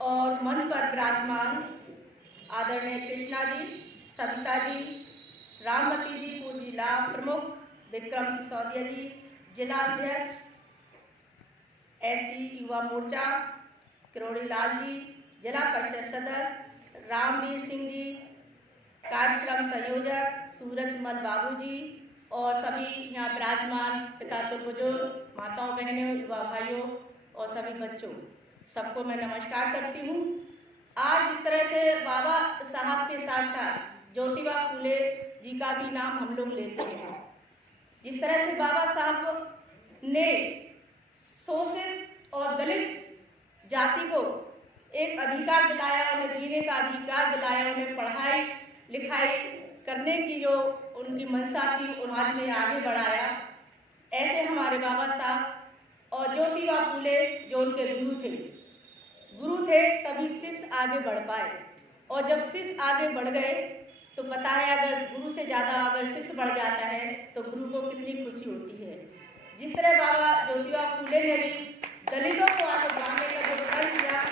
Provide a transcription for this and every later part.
और मंच पर विराजमान आदरणीय कृष्णा जी, सविता जी, रामवती जी, पूर्व जिला प्रमुख विक्रम सिसोदिया जी, जिला अध्यक्ष एससी युवा मोर्चा किरोड़ी लाल जी, जिला परिषद सदस्य रामवीर सिंह जी, कार्यक्रम संयोजक सूरजमल बाबू जी और सभी यहाँ विराजमान पिता तो बुजुर्ग, माताओं, बहनों, युवा भाइयों और सभी बच्चों, सबको मैं नमस्कार करती हूँ। आज जिस तरह से बाबा साहब के साथ साथ ज्योतिबा फूले जी का भी नाम हम लोग लेते हैं, जिस तरह से बाबा साहब ने शोषित और दलित जाति को एक अधिकार दिलाया, उन्हें जीने का अधिकार दिलाया, उन्हें पढ़ाई लिखाई करने की जो उनकी मंशा थी उन्हें आज में आगे बढ़ाया। ऐसे हमारे बाबा साहब और ज्योतिबा फूले जो उनके गुरु थे तभी शिष्य आगे बढ़ पाए, और जब शिष्य आगे बढ़ गए तो पता है अगर गुरु से ज़्यादा अगर शिष्य बढ़ जाता है तो गुरु को कितनी खुशी होती है। जिस तरह बाबा ज्योतिबा फूले ने भी दलितों को आगे बढ़ाने का जो प्रण किया,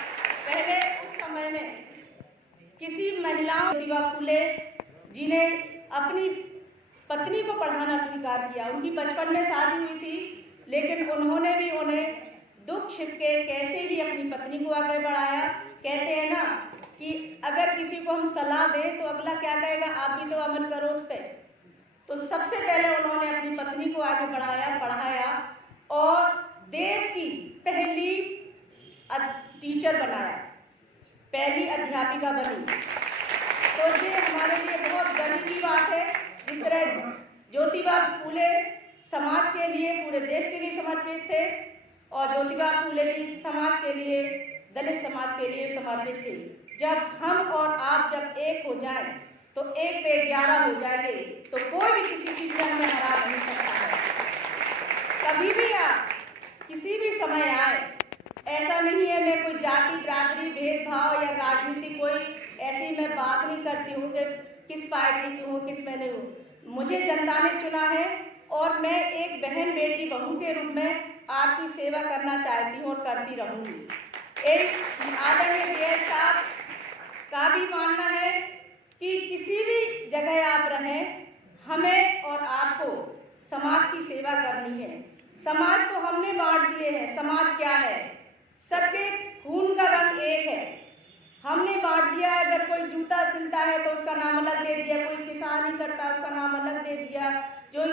पहले उस समय में किसी महिलाओं ज्योतिबा फूले जी ने अपनी पत्नी को पढ़ाना स्वीकार किया। उनकी बचपन में शादी हुई थी, लेकिन उन्होंने भी उन्हें दुख छिप के कैसे भी अपनी पत्नी को आगे बढ़ाया। कहते हैं ना कि अगर किसी को हम सलाह दें तो अगला क्या कहेगा, आप भी तो अमल करो उस पर। तो सबसे पहले उन्होंने अपनी पत्नी को आगे बढ़ाया, पढ़ाया और देश की पहली टीचर बनाया, पहली अध्यापिका बनी। तो ये हमारे लिए बहुत गर्व की बात है। जिस तरह ज्योतिबा फूले समाज के लिए, पूरे देश के लिए समर्पित थे और ज्योतिबा फूले भी समाज के लिए, दलित समाज के लिए समर्पित थे। जब हम और आप जब एक हो जाएं तो एक पे 11 हो जाएंगे, तो कोई भी किसी चीज से हमें हरा नहीं सकता है। कभी भी आप किसी भी समय आए, ऐसा नहीं है मैं कोई जाति बिरादरी भेदभाव या राजनीति कोई ऐसी मैं बात नहीं करती हूँ कि किस पार्टी की हूँ किस में नहीं हूँ। मुझे जनता ने चुना है और मैं एक बहन बेटी बहू के रूप में आपकी सेवा करना चाहती हूँ और करती रहूँगी। एक आदरणीय बीएड साहब का भी मानना है कि किसी भी जगह आप रहें, हमें और आपको समाज की सेवा करनी है। समाज को हमने बांट दिए हैं। समाज क्या है? सबके खून का रंग एक है। हमने बांट दिया। अगर कोई जूता सिलता है तो उसका नाम अलग दे दिया, कोई किसानी करता उसका नाम अलग दे दिया, जो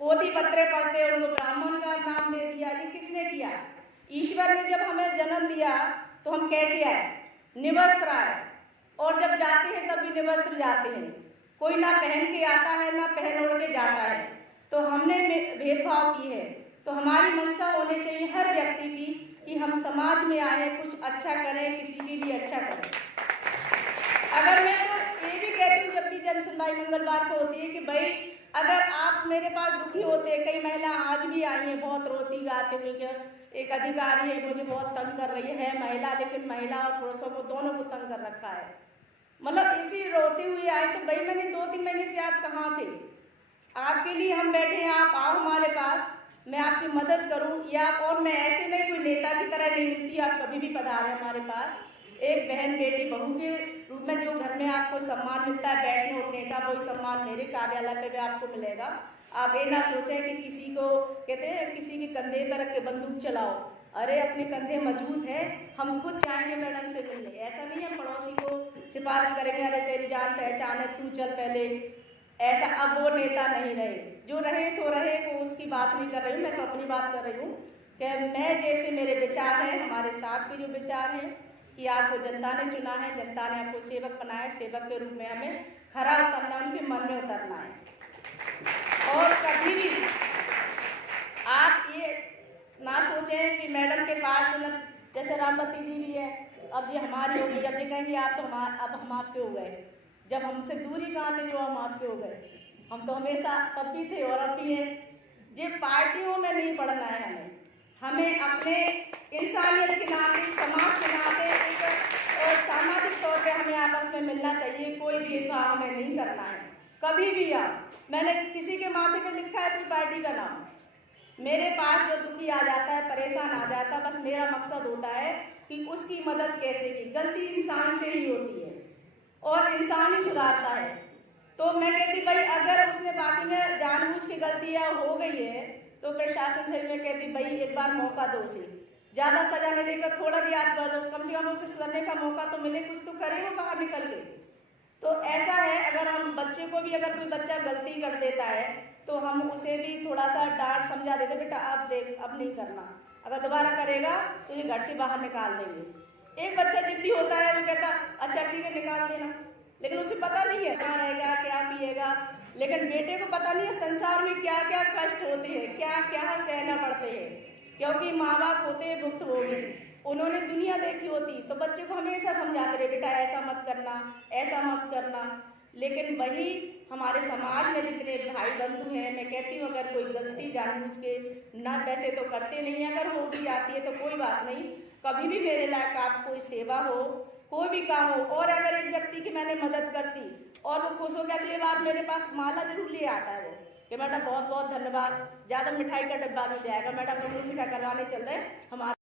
पोथी पत्रे पढ़ते हैं उनको ब्राह्मण का नाम दे दिया। ये किसने किया? ईश्वर ने जब हमें जन्म दिया तो हम कैसे आए? निवस्त्र आए, और जब जाते हैं तब भी निवस्त्र जाते हैं। कोई ना पहन के आता है ना पहन ओढ़ के जाता है। तो हमने भेदभाव की है। तो हमारी मंशा होनी चाहिए हर व्यक्ति की कि हम समाज में आए, कुछ अच्छा करें, किसी के लिए अच्छा करें। अगर मैं तो ये भी कहती हूँ जब भी जन सुनवाई मंगलवार को होती है कि भाई अगर आप मेरे पास दुखी होते, कई महिला आज भी आई हैं बहुत रोती गाते हुए कि एक अधिकारी है मुझे बहुत तंग कर रही है महिला, लेकिन महिला और पुरुषों को दोनों को तंग कर रखा है। मतलब इसी रोते हुए आए तो भाई मैंने 2-3 महीने से आप कहाँ थे? आपके लिए हम बैठे हैं, आप आओ हमारे पास, मैं आपकी मदद करूं। या और मैं ऐसे नहीं कोई नेता की तरह नहीं मिलती, आप कभी भी पधारें हमारे पास। एक बहन बेटी बहू के रूप में जो घर में आपको सम्मान मिलता है बैठने उठने का, वही सम्मान मेरे कार्यालय पे भी आपको मिलेगा। आप ये ना सोचें कि किसी को कहते हैं किसी के कंधे पर रख के बंदूक चलाओ। अरे अपने कंधे मजबूत हैं, हम खुद जाएंगे मैडम से मिलने। ऐसा नहीं है पड़ोसी को सिफारिश करेंगे अरे तेरी जान पहचान है तू चल पहले। ऐसा अब वो नेता नहीं रहे, जो रहे तो रहे, वो उसकी बात नहीं कर रही हूँ, मैं तो अपनी बात कर रही हूँ कि मैं जैसे मेरे विचार हैं, हमारे साथ के जो विचार हैं कि आपको जनता ने चुना है, जनता ने आपको सेवक बनाया है, सेवक के रूप में हमें खरा उतरना, उनके मन में उतरना है। और कभी भी आप ये ना सोचें कि मैडम के पास जैसे रामवती जी भी है, अब ये हमारी हो गई, अब ये कहेंगे आप तो अब हम आपके हो गए। जब हमसे दूरी कहाँ थी जो हम आपके हो गए? हम तो हमेशा तब भी थे और अब भी हैं। ये पार्टियों में नहीं पढ़ना है, हमें अपने इंसानियत के नाते, समाज के नाते और सामाजिक तौर पे हमें आपस में मिलना चाहिए। कोई भेदभाव हमें नहीं करना है कभी भी। मैंने किसी के माथे पे लिखा है कोई पार्टी का नाम, मेरे पास जो दुखी आ जाता है, परेशान आ जाता है, बस मेरा मकसद होता है कि उसकी मदद कैसे की। गलती इंसान से ही होती है और इंसान ही सुधारता है। तो मैं कहती भाई अगर उसने बाकी में जानबूझ के गलतियाँ हो गई है तो प्रशासन से मैं कहती भाई एक बार मौका दो उसे, ज़्यादा सजा नहीं देकर थोड़ा रियायत कर दो, कम से कम उसे सुधरने का मौका तो मिले, कुछ तो करे वो बाहर निकल के। तो ऐसा है अगर हम बच्चे को भी, अगर कोई बच्चा गलती कर देता है तो हम उसे भी थोड़ा सा डांट समझा देते, बेटा अब देख अब नहीं करना, अगर दोबारा करेगा तो ये घर से बाहर निकाल देंगे। एक बच्चा जिद्दी होता है, वो कहता अच्छा ठीक है निकाल देना, लेकिन उसे पता नहीं है कहाँ रहेगा क्या पिएगा। लेकिन बेटे को पता नहीं है संसार में क्या क्या कष्ट होते हैं, क्या क्या सहना पड़ते हैं, क्योंकि माँ बाप होते हैं भुक्तभोगी, उन्होंने दुनिया देखी होती। तो बच्चे को हमेशा समझाते रहे बेटा ऐसा मत करना, ऐसा मत करना। लेकिन वही हमारे समाज में जितने भाई बंधु हैं, मैं कहती हूँ अगर कोई गलती जानबूझ के ना, वैसे तो करते नहीं है, अगर हो भी जाती है तो कोई बात नहीं, कभी भी मेरे लायक आप कोई सेवा हो, कोई भी काम हो, और अगर एक व्यक्ति की मैंने मदद करती और वो खुश हो गया तो ये बात मेरे पास माला जरूर ले आता है वो कि मैडम बहुत बहुत धन्यवाद, ज़्यादा मिठाई का डब्बा नहीं जाएगा, मैडम हम लोग मिठाई करवाने चल रहे हैं हमारे